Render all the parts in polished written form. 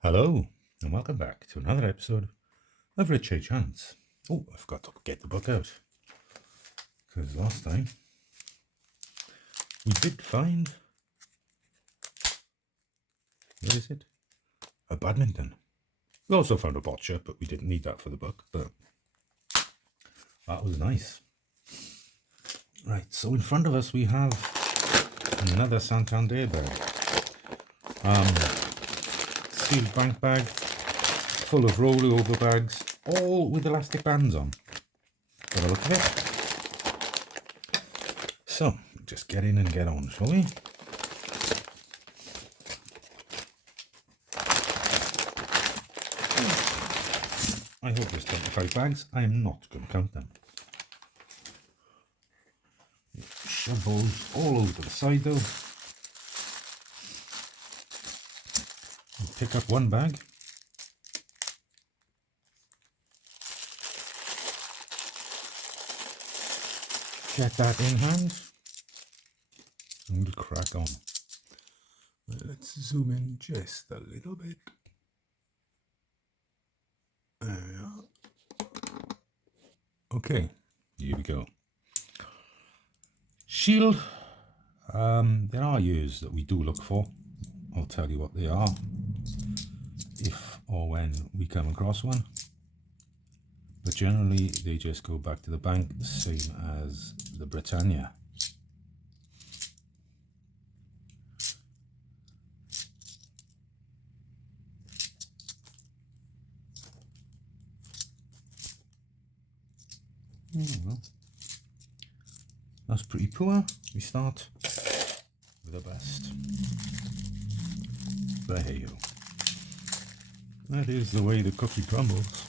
Hello, and welcome back to another episode of Rich H. Chance. Oh, I forgot to get the book out. Because last time we did find, what is it? A badminton. We also found a boccia, but we didn't need that for the book, but that was nice. Right, so in front of us we have another Santander bag. Sealed bank bag, full of rollover bags, all with elastic bands on. Have a look at it. So, just get in and get on, shall we? I hope there's 25 bags. I am not going to count them. Shove those all over to the side though. We'll pick up one bag. Get that in hand. And we'll crack on. Let's zoom in just a little bit. Okay, here we go. Shield. There are years that we do look for. I'll tell you what they are if or when we come across one. But generally they just go back to the bank, the same as the Britannia. Well, that's pretty poor. We start with the best. But hey ho. That is the way the cookie crumbles.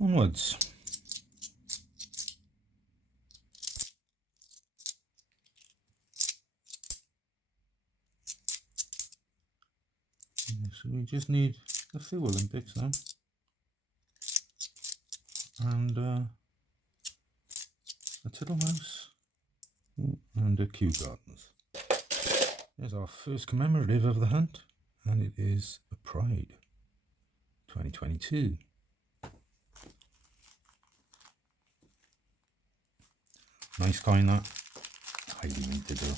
Onwards. So we just need a few Olympics now. And a Tittlemouse and a Kew Gardens. There's our first commemorative of the hunt, and it is a Pride 2022. Nice coin that. Highly minted though.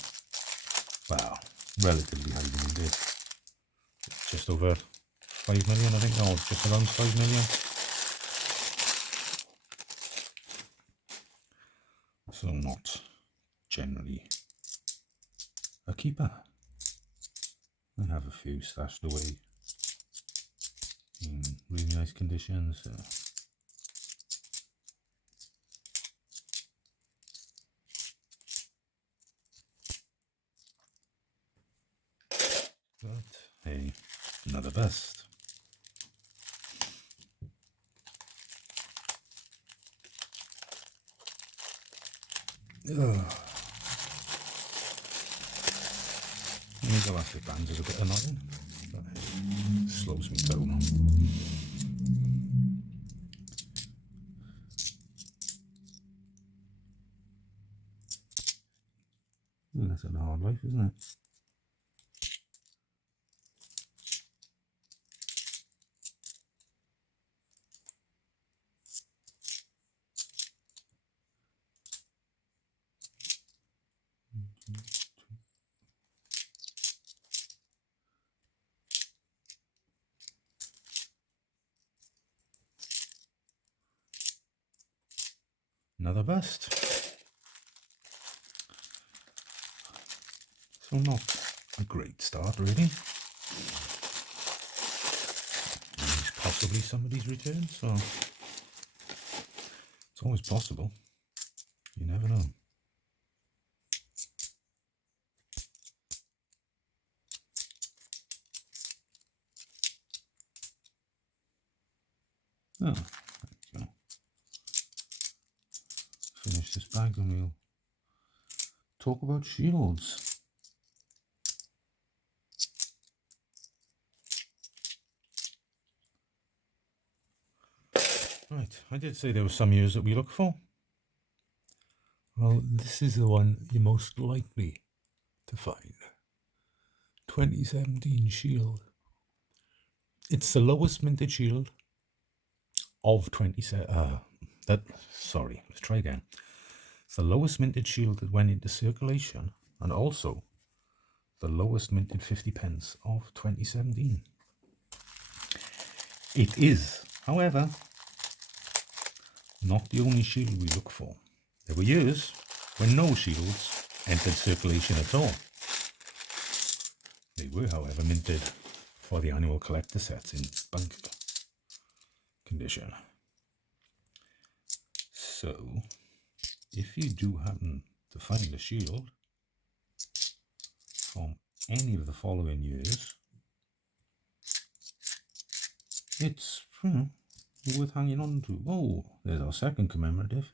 Wow, relatively highly minted. Just over 5 million, I think, or just around 5 million. So not generally a keeper. I have a few stashed away in really nice conditions. But hey, another best. Ugh. The elastic bands is a bit annoying, but it slows me down. That's a hard life, isn't it? Another best. So not a great start, really. It's possibly somebody's return, so it's always possible. You never know. Oh, there we go. Finish this bag and we'll talk about shields. Right, I did say there were some years that we look for. Well, this is the one you're most likely to find. 2017 Shield. It's the lowest minted Shield of 27. Sorry, let's try again. It's the lowest minted Shield that went into circulation, and also the lowest minted 50 pence of 2017. It is, however, not the only Shield we look for. There were years when no Shields entered circulation at all. They were, however, minted for the annual collector sets in bunk condition. So, if you do happen to find a Shield from any of the following years, it's worth hanging on to. Oh, there's our second commemorative,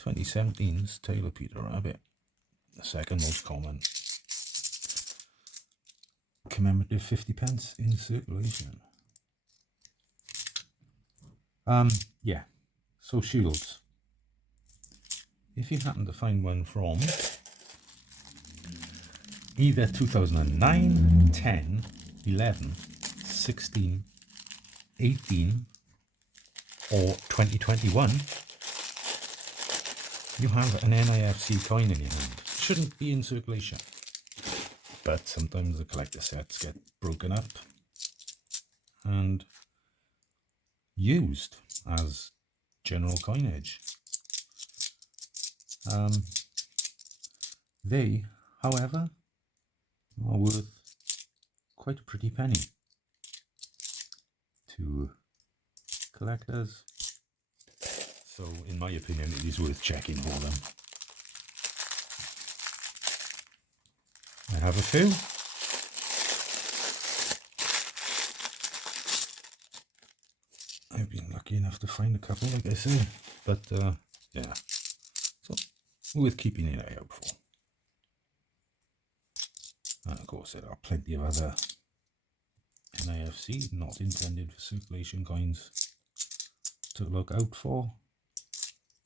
2017's Taylor Peter Rabbit, the second most common commemorative 50 pence in circulation. Yeah, so Shields. If you happen to find one from either 2009, 10, 11, 16, 18 or 2021, you have an NIFC coin in your hand. It shouldn't be in circulation, but sometimes the collector sets get broken up and used as general coinage. They, however, are worth quite a pretty penny to collectors. So, in my opinion, it is worth checking for them. I have a few. I've been lucky enough to find a couple, like I say, but yeah, so worth keeping an eye out for. And of course, there are plenty of other NIFC, not intended for circulation coins, to look out for,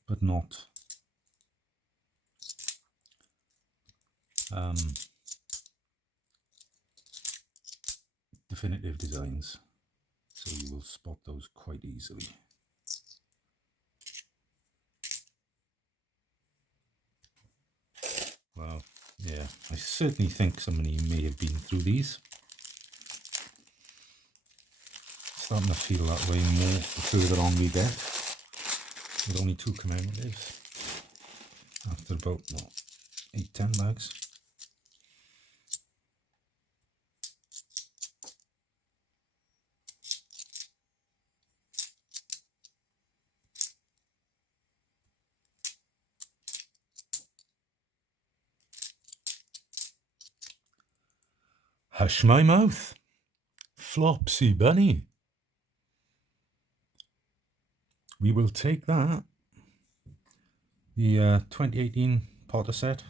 but not definitive designs, so you will spot those quite easily. Well, yeah, I certainly think somebody may have been through these. Starting to feel that way more the further on we get, with only 2 commemoratives after about, what, 8-10 bags. Hush my mouth, Flopsy Bunny. We will take that. The 2018 Potter set,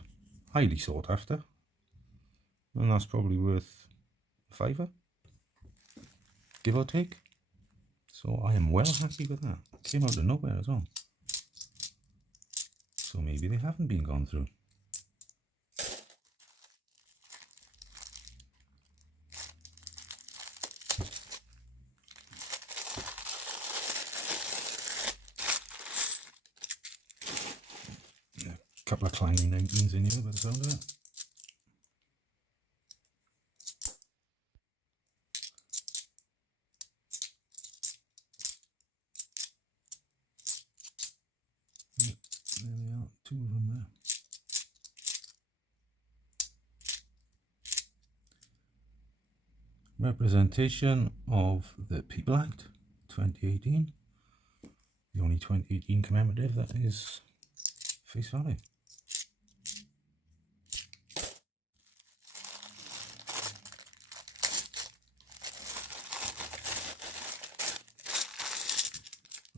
highly sought after, and that's probably worth £5, give or take. So I am well happy with that. It came out of nowhere as well. So maybe they haven't been gone through. A couple of clanging 19s in here by the sound of it. There they are, 2 of them there. Representation of the People Act 2018. The only 2018 commemorative that is face value.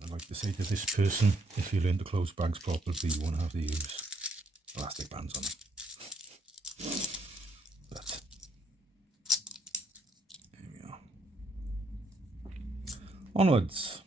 I'd like to say to this person, if you learn to close bags properly, you won't have to use elastic bands on them. But there we are. Onwards.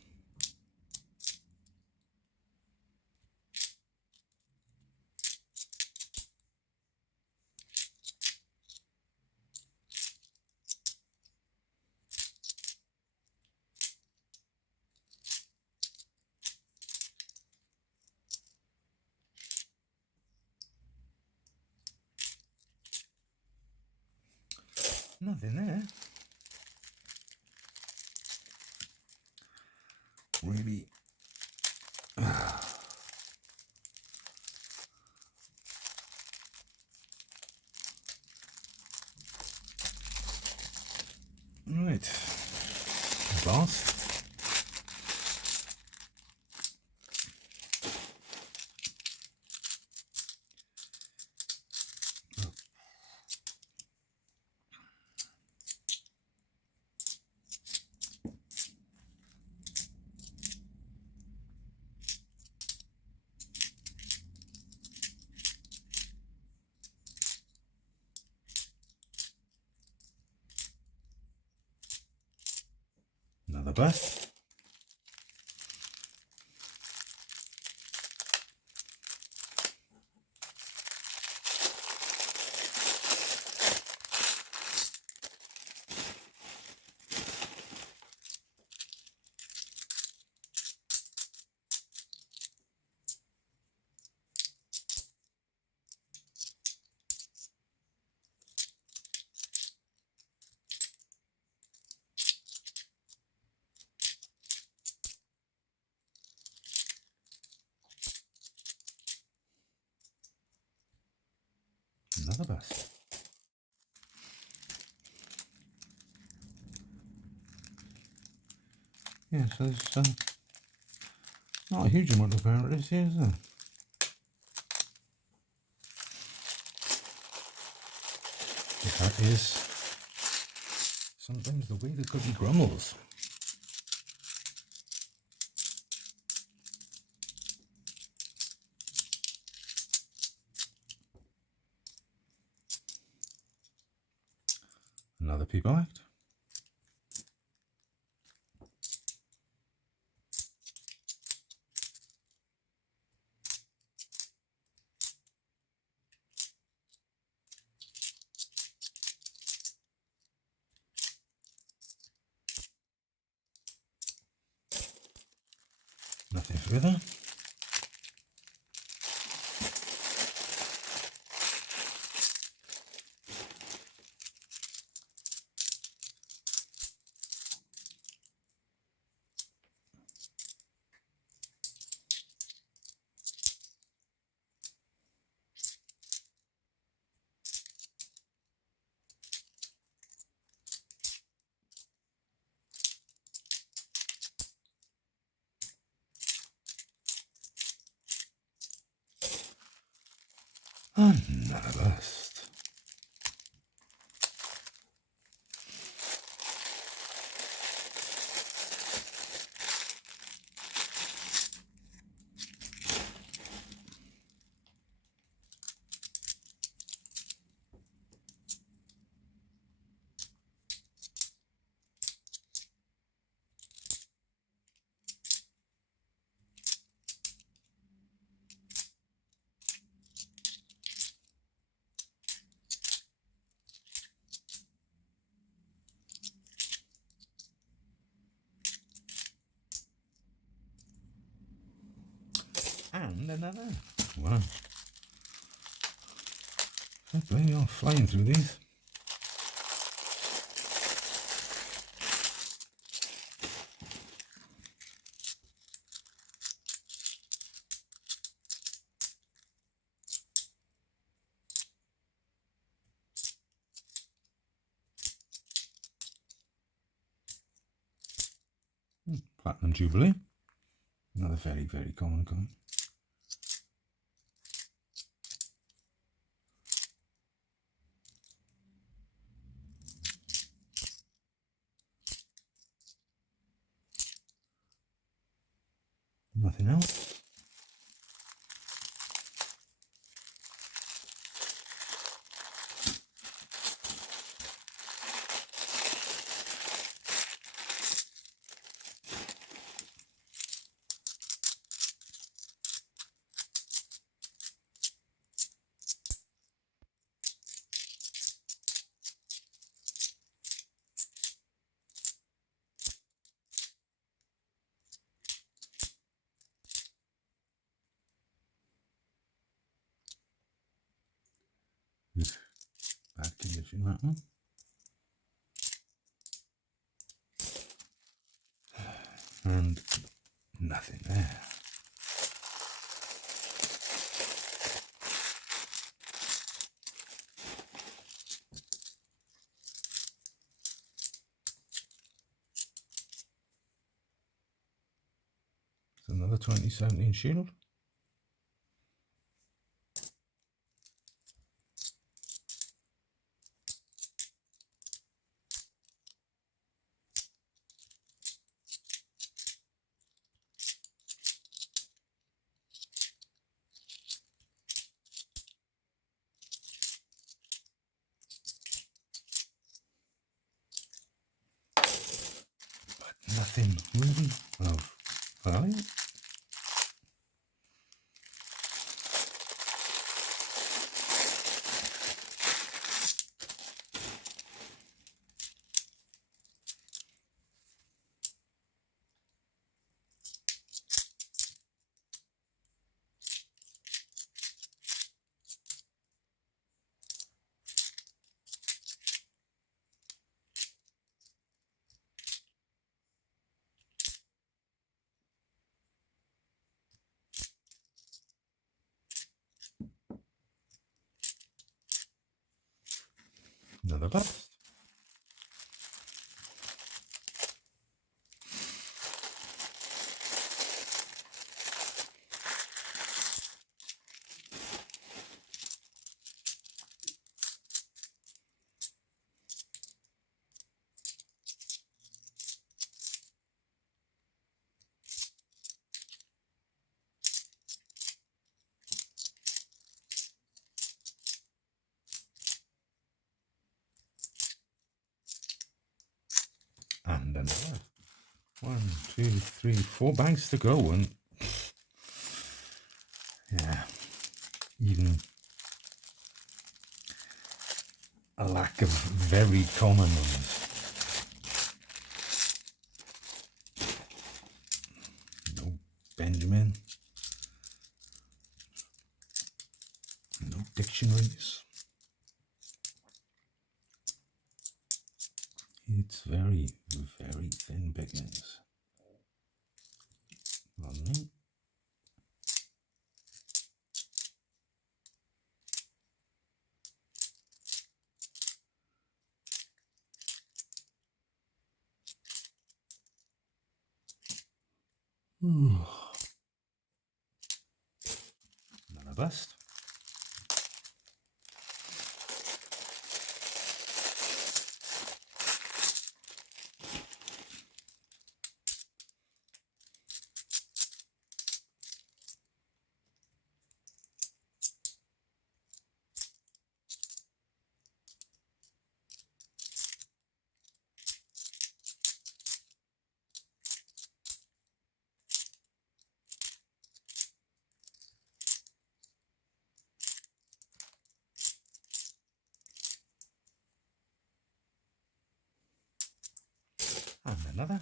Nothing there. Really. Right. Last. Another bus. Another bus. Yeah, so there's not a huge amount of varieties here, is there? But that is sometimes the way the cookie crumbles. Another pea bite. Nothing further. Another bust. And another. Wow. Okay, I'm flying through these. Platinum Jubilee. Another very, very common coin. Nothing else. Bad condition, that one. and nothing there. It's another 2017 shield. Nothing really of value. Another bust. And another. 1, 2, 3, 4 banks to go, and yeah, even a lack of very common ones. No Benjamin, no dictionaries. It's very, very thin pickings on me. Another bust. And another.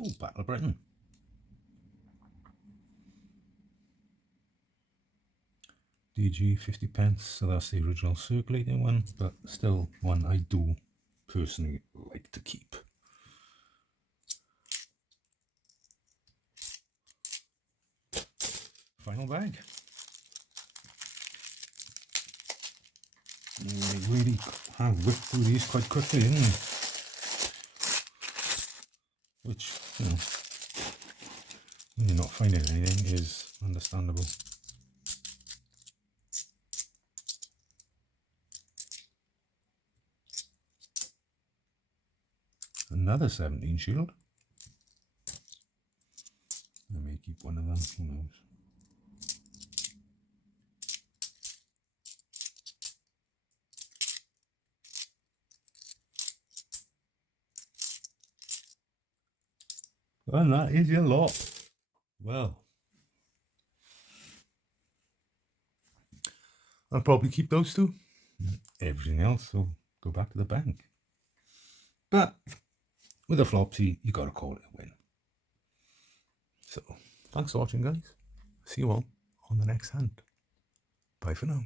Oh, Battle of Britain. DG 50p, so that's the original circulating one, but still one I do personally like to keep. Final bag. They really have whipped through these quite quickly, didn't they? Which, you know, when you're not finding anything is understandable. Another 17 shield. I may keep one of them, who knows. And that is your lot. Well, I'll probably keep those two. Everything else will go back to the bank. But with a flopsy, you got to call it a win. So, thanks for watching, guys. See you all on the next hand. Bye for now.